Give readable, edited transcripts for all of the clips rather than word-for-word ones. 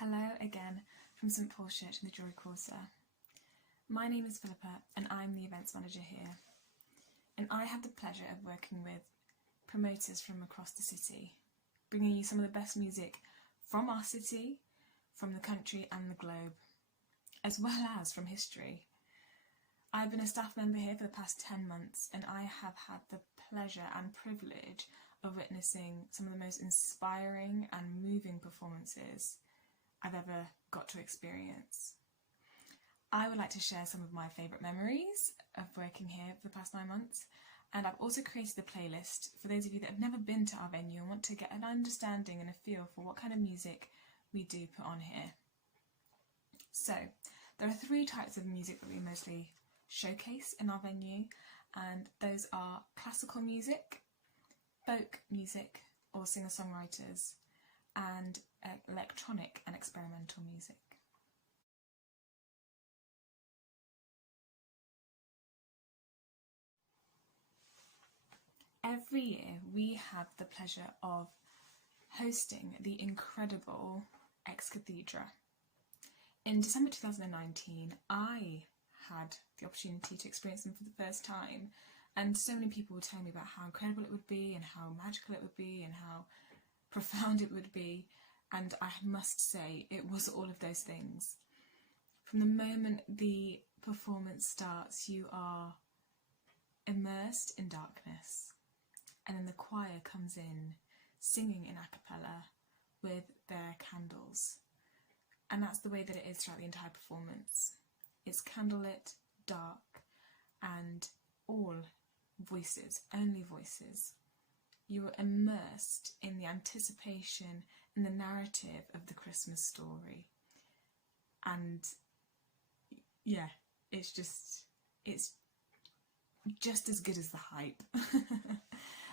Hello again from St Paul's Church in the Joy Quarter. My name is Philippa and I'm the events manager here. And I have the pleasure of working with promoters from across the city, bringing you some of the best music from our city, from the country and the globe, as well as from history. I've been a staff member here for the past 10 months and I have had the pleasure and privilege of witnessing some of the most inspiring and moving performances I've ever got to experience. I would like to share some of my favourite memories of working here for the past 9 months, and I've also created a playlist for those of you that have never been to our venue and want to get an understanding and a feel for what kind of music we do put on here. So, there are 3 types of music that we mostly showcase in our venue, and those are classical music, folk music or singer-songwriters, and electronic and experimental music. Every year we have the pleasure of hosting the incredible Ex Cathedra. In December 2019 I had the opportunity to experience them for the first time, and so many people were telling me about how incredible it would be and how magical it would be and how profound it would be, and I must say it was all of those things. From the moment the performance starts, you are immersed in darkness, and then the choir comes in singing in a cappella with their candles, and that's the way that it is throughout the entire performance. It's candlelit, dark, and all voices, only voices. You are immersed in the anticipation and the narrative of the Christmas story. And yeah, it's just as good as the hype.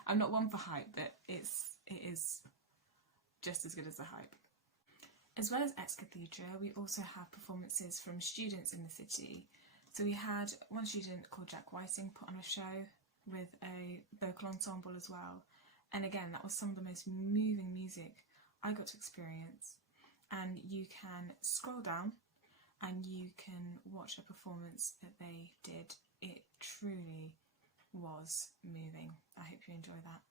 I'm not one for hype, but it is just as good as the hype. As well as Ex Cathedra, we also have performances from students in the city. So we had one student called Jack Whiting put on a show with a vocal ensemble as well. And again, that was some of the most moving music I got to experience. And you can scroll down and you can watch a performance that they did. It truly was moving. I hope you enjoy that.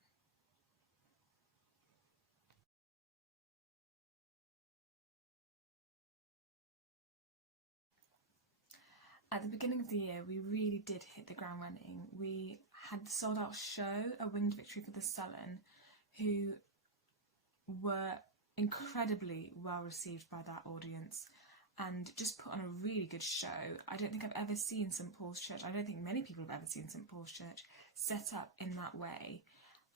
At the beginning of the year, we really did hit the ground running. We had the sold out show, A Winged Victory for the Sullen, who were incredibly well received by that audience and just put on a really good show. I don't think I've ever seen St Paul's Church, I don't think many people have ever seen St Paul's Church set up in that way.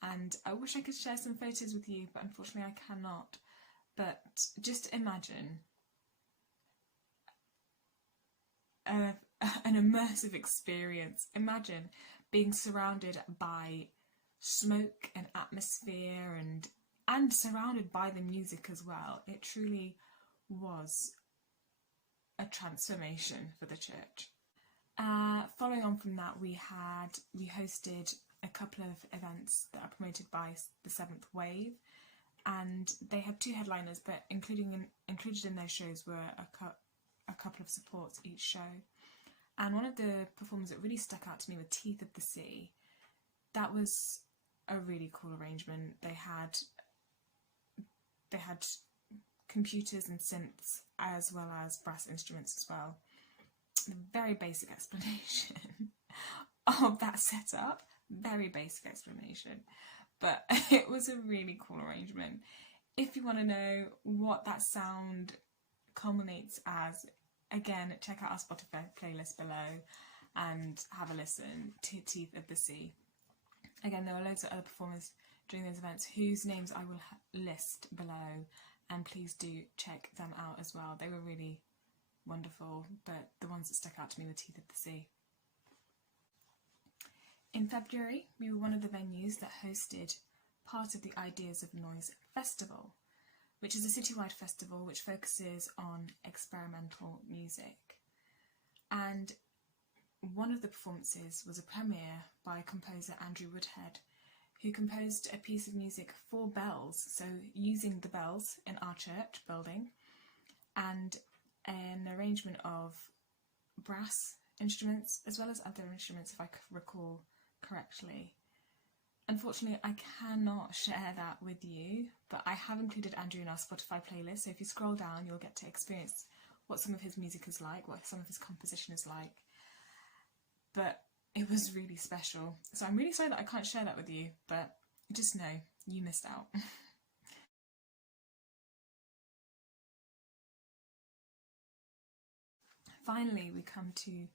And I wish I could share some photos with you, but unfortunately I cannot. But just imagine an immersive experience. Imagine being surrounded by smoke and atmosphere and surrounded by the music as well. It truly was a transformation for the church. Following on from that, we hosted a couple of events that are promoted by the Seventh Wave, and they had 2 headliners, but included in those shows were a couple of supports each show. And one of the performers that really stuck out to me was Teeth of the Sea. That was a really cool arrangement. They had computers and synths as well as brass instruments as well. A very basic explanation of that setup, very basic explanation, but it was a really cool arrangement. If you want to know what that sound culminates as, again, check out our Spotify playlist below and have a listen to Teeth of the Sea. Again, there were loads of other performers during those events whose names I will list below, and please do check them out as well. They were really wonderful, but the ones that stuck out to me were Teeth of the Sea. In February, we were one of the venues that hosted part of the Ideas of Noise Festival, which is a citywide festival which focuses on experimental music. And one of the performances was a premiere by composer Andrew Woodhead, who composed a piece of music for bells, so using the bells in our church building and an arrangement of brass instruments as well as other instruments, if I recall correctly. Unfortunately, I cannot share that with you, but I have included Andrew in our Spotify playlist, so if you scroll down you'll get to experience what some of his music is like, what some of his composition is like. But it was really special, so I'm really sorry that I can't share that with you, but just know you missed out. Finally, we come to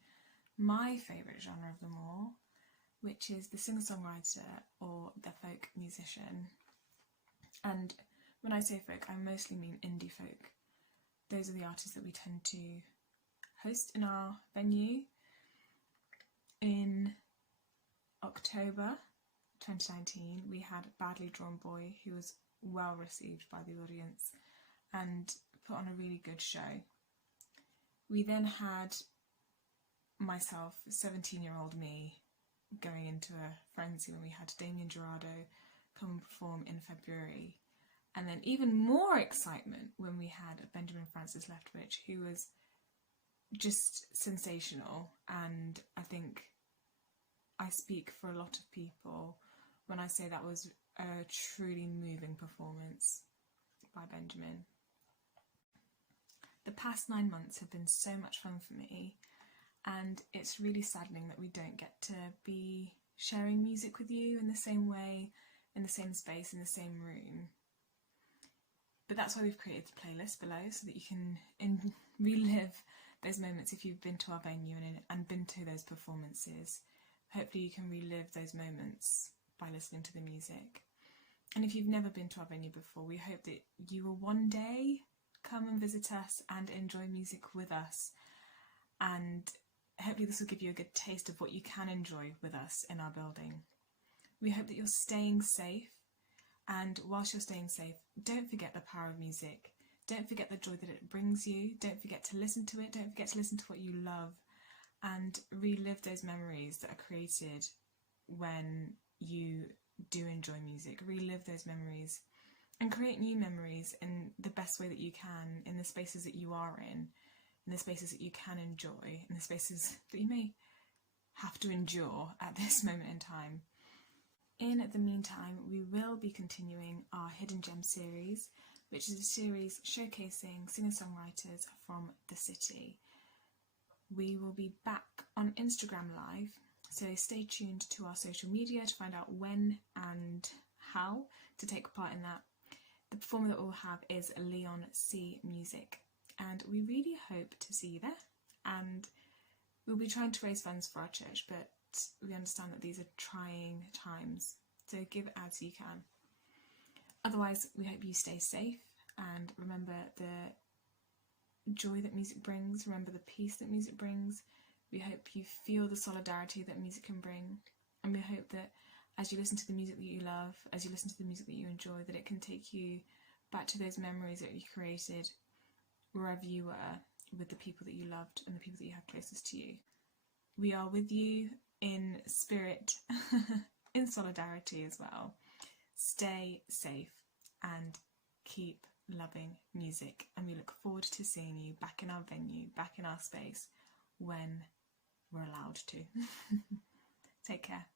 my favourite genre of them all, which is the singer-songwriter or the folk musician. And when I say folk, I mostly mean indie folk. Those are the artists that we tend to host in our venue. In October 2019, we had Badly Drawn Boy, who was well received by the audience and put on a really good show. We then had myself, 17-year-old me, going into a frenzy when we had Damien Jurado come and perform in February. And then even more excitement when we had Benjamin Francis Leftwich, who was just sensational. And I think I speak for a lot of people when I say that was a truly moving performance by Benjamin. The past 9 months have been so much fun for me, and it's really saddening that we don't get to be sharing music with you in the same way, in the same space, in the same room. But that's why we've created the playlist below, so that you can relive those moments if you've been to our venue and been to those performances. Hopefully you can relive those moments by listening to the music. And if you've never been to our venue before, we hope that you will one day come and visit us and enjoy music with us. And hopefully this will give you a good taste of what you can enjoy with us in our building. We hope that you're staying safe, and whilst you're staying safe, don't forget the power of music. Don't forget the joy that it brings you. Don't forget to listen to it. Don't forget to listen to what you love, and relive those memories that are created when you do enjoy music. Relive those memories and create new memories in the best way that you can, in the spaces that you are in the spaces that you can enjoy, in the spaces that you may have to endure at this moment in time. In the meantime, we will be continuing our Hidden Gem series, which is a series showcasing singer-songwriters from the city. We will be back on Instagram Live, so stay tuned to our social media to find out when and how to take part in that. The performer that we'll have is Leon C Music, and we really hope to see you there. And we'll be trying to raise funds for our church, but we understand that these are trying times, so give as you can. Otherwise, we hope you stay safe and remember the joy that music brings, remember the peace that music brings. We hope you feel the solidarity that music can bring, and we hope that as you listen to the music that you love, as you listen to the music that you enjoy, that it can take you back to those memories that you created wherever you were, with the people that you loved and the people that you had closest to you. We are with you in spirit, in solidarity as well. Stay safe and keep loving music, and we look forward to seeing you back in our venue, back in our space, when we're allowed to. Take care.